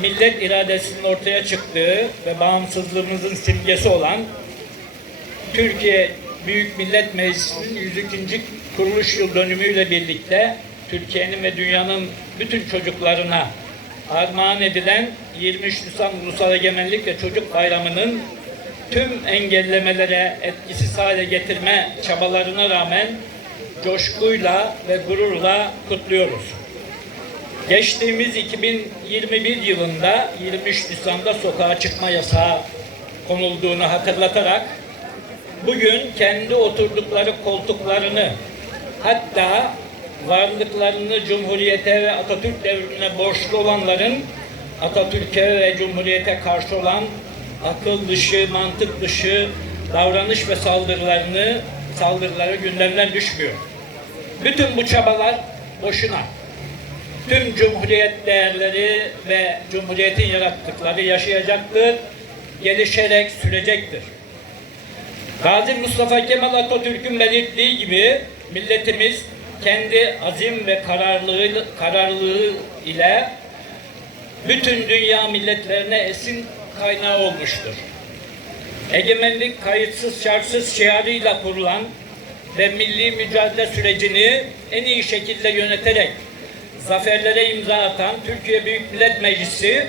millet iradesinin ortaya çıktığı ve bağımsızlığımızın simgesi olan Türkiye Büyük Millet Meclisi'nin 102. kuruluş yıl dönümüyle birlikte Türkiye'nin ve dünyanın bütün çocuklarına armağan edilen 23 Nisan Ulusal Egemenlik ve Çocuk Bayramı'nın tüm engellemelere etkisiz hale getirme çabalarına rağmen coşkuyla ve gururla kutluyoruz. Geçtiğimiz 2021 yılında 23 Nisan'da sokağa çıkma yasağı konulduğunu hatırlatarak bugün kendi oturdukları koltuklarını hatta varlıklarını Cumhuriyete ve Atatürk devrine borçlu olanların Atatürk'e ve Cumhuriyete karşı olan akıl dışı, mantık dışı davranış ve saldırılarını saldırıları gündemden düşmüyor. Bütün bu çabalar boşuna. Tüm Cumhuriyet değerleri ve Cumhuriyet'in yarattıkları yaşayacaktır, gelişerek sürecektir. Gazi Mustafa Kemal Atatürk'ün belirttiği gibi milletimiz kendi azim ve kararlılığı, kararlılığı ile bütün dünya milletlerine esin kaynağı olmuştur. Egemenlik kayıtsız şartsız şiarıyla kurulan ve milli mücadele sürecini en iyi şekilde yöneterek zaferlere imza atan Türkiye Büyük Millet Meclisi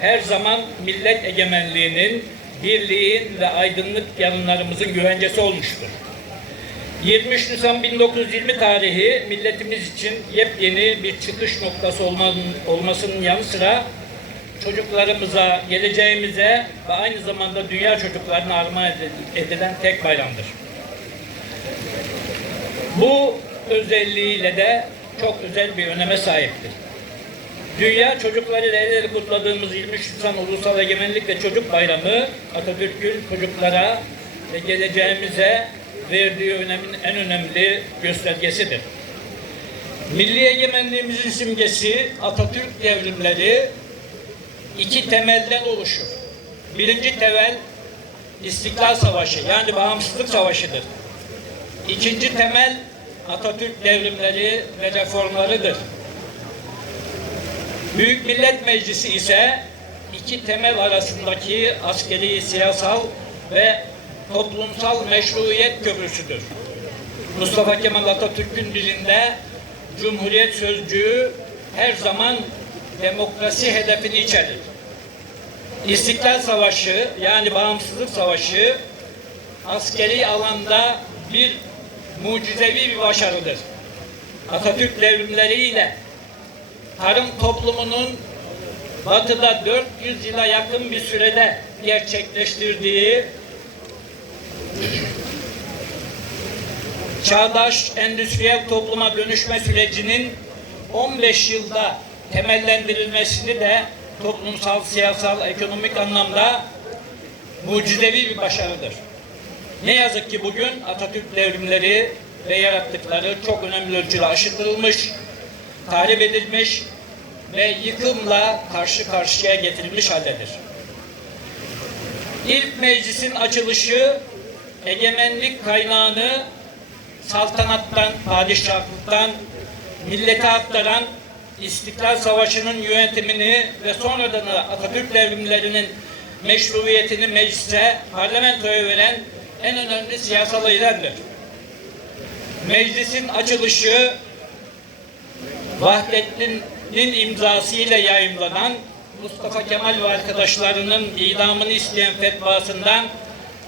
her zaman millet egemenliğinin, birliğin ve aydınlık yarınlarımızın güvencesi olmuştur. 23 Nisan 1920 tarihi milletimiz için yepyeni bir çıkış noktası olmasının yanı sıra çocuklarımıza, geleceğimize ve aynı zamanda dünya çocuklarına armağan edilen tek bayramdır. Bu özelliğiyle de çok özel bir öneme sahiptir. Dünya çocuklarıyla el ele kutladığımız 23 Nisan Ulusal Egemenlik ve Çocuk Bayramı Atatürk'ün çocuklara ve geleceğimize verdiği önemin en önemli göstergesidir. Milli egemenliğimizin simgesi Atatürk devrimleri iki temelden oluşur. Birinci temel İstiklal Savaşı yani bağımsızlık savaşıdır. İkinci temel Atatürk devrimleri ve reformlarıdır. Büyük Millet Meclisi ise iki temel arasındaki askeri, siyasal ve toplumsal meşruiyet köprüsüdür. Mustafa Kemal Atatürk'ün dilinde Cumhuriyet sözcüğü her zaman demokrasi hedefini içerir. İstiklal Savaşı yani Bağımsızlık Savaşı askeri alanda bir mucizevi bir başarıdır. Atatürk devrimleriyle tarım toplumunun batıda 400 yıla yakın bir sürede gerçekleştirdiği çağdaş endüstriyel topluma dönüşme sürecinin 15 yılda temellendirilmesini de toplumsal, siyasal, ekonomik anlamda mucizevi bir başarıdır. Ne yazık ki bugün Atatürk devrimleri ve yarattıkları çok önemli ölçüde aşındırılmış, tahrip edilmiş ve yıkımla karşı karşıya getirilmiş haldedir. İlk meclisin açılışı egemenlik kaynağını saltanattan, padişahlıktan millete aktaran İstiklal Savaşı'nın yönetimini ve sonradan da Atatürk devrimlerinin meşruiyetini meclise, parlamentoya veren en önemli siyasal eylemdir. Meclisin açılışı Vahdettin'in imzasıyla yayımlanan Mustafa Kemal ve arkadaşlarının idamını isteyen fetvasından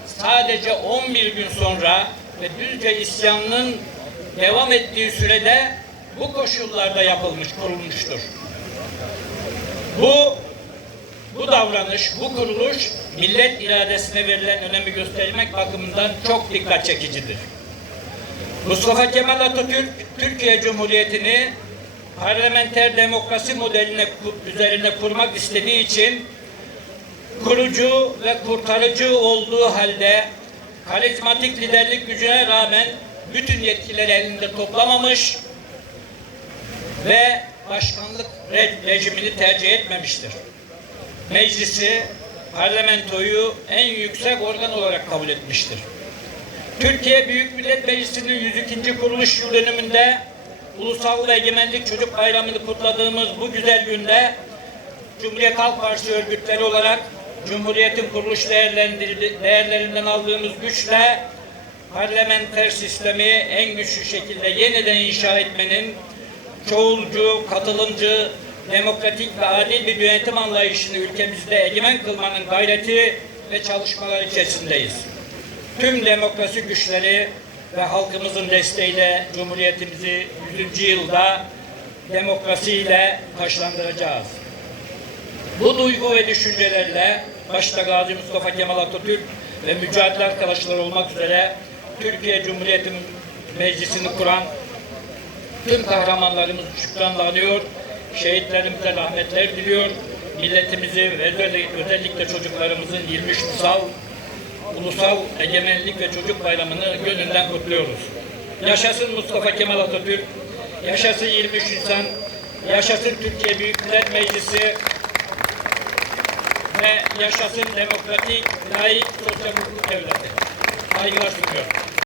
sadece 11 gün sonra ve Düzce isyanının devam ettiği sürede bu koşullarda yapılmış, kurulmuştur. Bu bu davranış, bu kuruluş millet iradesine verilen önemi göstermek bakımından çok dikkat çekicidir. Mustafa Kemal Atatürk, Türkiye Cumhuriyeti'ni parlamenter demokrasi modeline üzerine kurmak istediği için kurucu ve kurtarıcı olduğu halde karizmatik liderlik gücüne rağmen bütün yetkileri elinde toplamamış ve başkanlık rejimini tercih etmemiştir. Meclisi, parlamentoyu en yüksek organ olarak kabul etmiştir. Türkiye Büyük Millet Meclisi'nin 102. kuruluş yıl dönümünde Ulusal ve Egemenlik Çocuk Bayramı'nı kutladığımız bu güzel günde Cumhuriyet Halk Partisi örgütleri olarak Cumhuriyet'in kuruluş değerlerinden aldığımız güçle parlamenter sistemi en güçlü şekilde yeniden inşa etmenin çoğulcu, katılımcı, demokratik ve adil bir yönetim anlayışını ülkemizde egemen kılmanın gayreti ve çalışmalar içerisindeyiz. Tüm demokrasi güçleri ve halkımızın desteğiyle Cumhuriyetimizi 100. yılda demokrasiyle taşlandıracağız. Bu duygu ve düşüncelerle başta Gazi Mustafa Kemal Atatürk ve mücadele arkadaşları olmak üzere Türkiye Cumhuriyeti Meclisi'ni kuran tüm kahramanlarımız şükranla anıyor, şehitlerimize rahmetler diliyor, milletimizi ve özellikle- çocuklarımızın 23 Nisan Ulusal Egemenlik ve Çocuk Bayramı'nı gönülden kutluyoruz. Yaşasın Mustafa Kemal Atatürk, yaşasın 23 Nisan, yaşasın Türkiye Büyük Millet Meclisi ve yaşasın demokratik, layık, sosyal hukuk devleti. Saygılar sunuyorum.